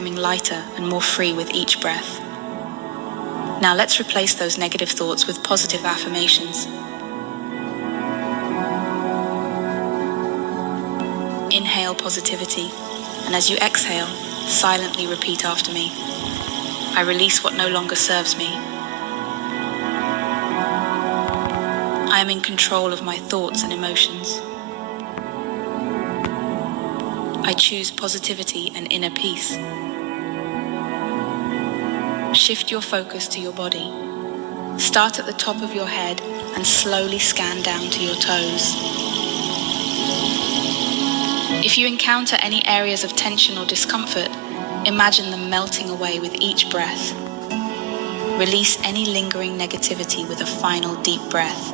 becoming lighter and more free with each breath. Now let's replace those negative thoughts with positive affirmations. Inhale positivity, and as you exhale, silently repeat after me. I release what no longer serves me. I am in control of my thoughts and emotions. I choose positivity and inner peace. Shift your focus to your body. Start at the top of your head and slowly scan down to your toes. If you encounter any areas of tension or discomfort, imagine them melting away with each breath. Release any lingering negativity with a final deep breath.